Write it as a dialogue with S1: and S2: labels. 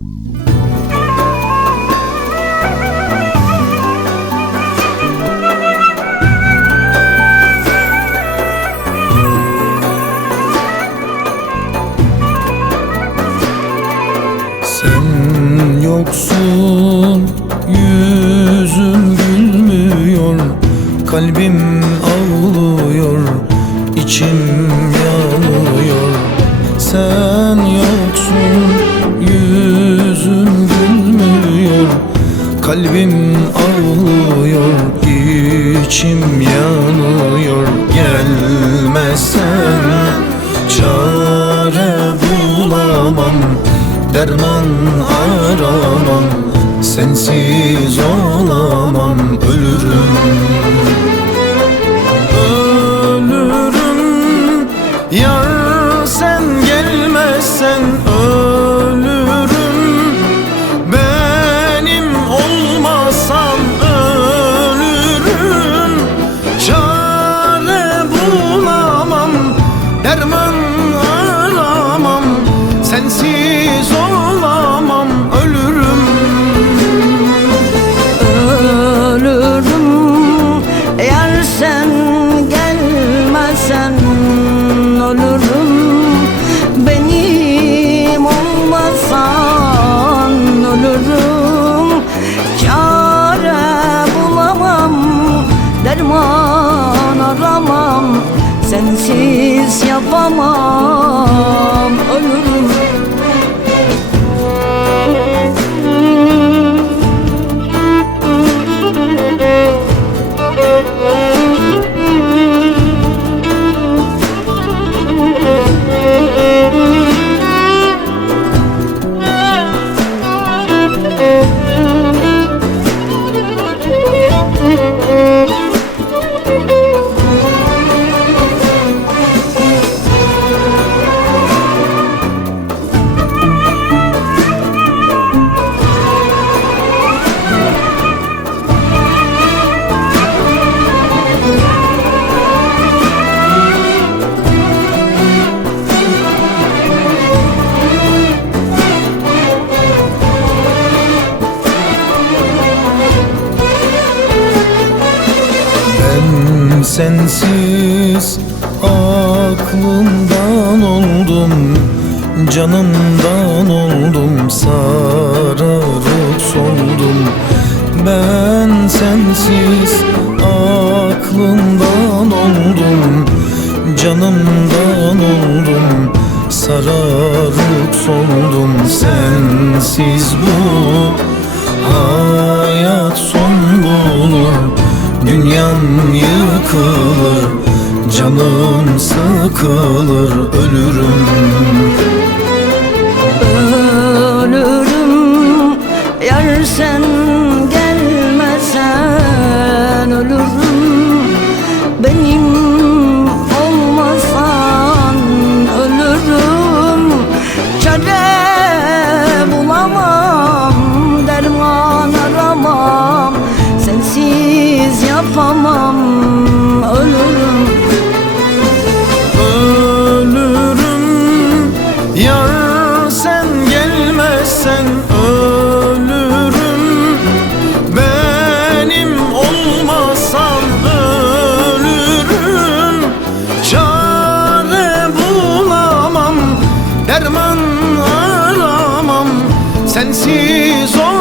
S1: Sen yoksun yüzüm gülmüyor Kalbim ağlıyor içim ağlıyor içim yanıyor. Gelmezsen çare bulamam Derman aramam. Sensiz olamam Ölürüm derman aramam sensiz
S2: yapamam
S1: sensiz aklımdan oldum Canımdan oldum sararıp soldum. Ben sensiz aklımdan oldum Canımdan oldum sararıp soldum. Sensiz bu yıkılır Canım sıkılır Ölürüm.
S2: Ölürüm yar sen gelmesen ölürüm. Benim olmasan ölürüm. Çare bulamam derman aramam. Sensiz yapamam
S1: si zor